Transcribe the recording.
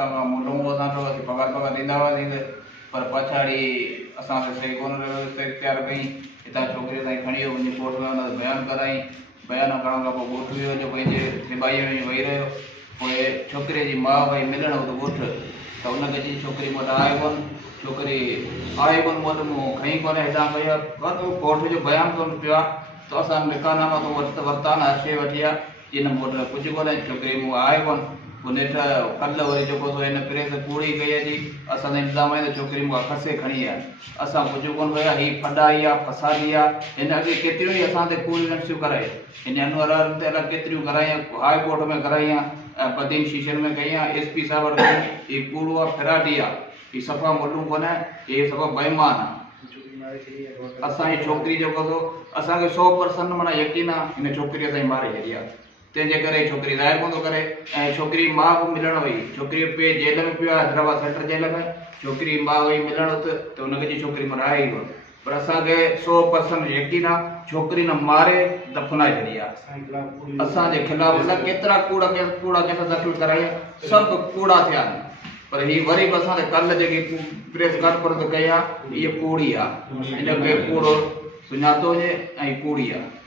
तव्हां मुंडो असां थो पगार ॾींदा हुआसीं पर पछाड़ी असांखे सही कोन तयारु कई हितां छोकिरीअ ताईं खणी वियो मुंहिंजी कोर्ट में हुन बयानु कराई बयानु करण खां पोइ ॻोठु वियो जो पंहिंजे निभाईअ में वेही रहियो पोइ छोकिरीअ जी माउ भई मिलण त ॻोठु त हुनखे चई छोकिरी मूं वटि आहे कोन छोकिरी आहे कोन मूं वटि मूं खई कोन्हे हितां भैया कोर्ट जो बयानु कोन पियो आहे त असां निकाहनामा तो वटि वरिता न हर्षे वठी आहे इन मूं वटि कुझु कोन्हे छोकिरी मूं आहे कोन पोइ नेठ कल्ह वरी जेको हिन प्रेस कूड़ी कई अची असां इंतज़ाम आहे त छोकिरी मूंखां खसे खणी आहे असां कुझु कोन कयो हीअ फॾाई आहे फसादी आहे हिन अॻे केतिरियूं ई असां ते कूड़ी नक्सियूं कराई हिन अनवर ते अलाए केतिरियूं कराई हाई कोर्ट में कराई आहे बदीन शीशन में कई आहे SP साहिब वटि हीअ कूड़ो आहे फिराटी आहे हीअ सफ़ा मोलूं कोन्हे हीअ सफ़ा बेईमान आहे असांजी छोकिरी जेको थो असांखे 100% माना यकीन आहे हिन छोकिरीअ ताईं मारे छॾी आहे तंहिंजे करे छोकिरी ज़ाहिर कोन थो करे ऐं छोकिरी माउ बि मिलण वई छोकिरी पे जेल में पियो आहे हैदराबाद सेंट्रल जेल में छोकिरी माउ वई मिलण त हुनखे जी छोकिरी मां आहे ई कोन पर असांखे 100% यकीन आहे छोकिरी न मारे दफ़नाए छॾी आहे असांजे ख़िलाफ़ असां केतिरा कूड़ा केस दाख़िल कराया सभु कूड़ा थिया आहिनि पर हीअ वरी बि असां कल्ह जेकी प्रेस कॉन्फ्रेंस कई आहे इहा कूड़ी आहे हिनखे कूड़ो सुञातो वञे ऐं कूड़ी आहे।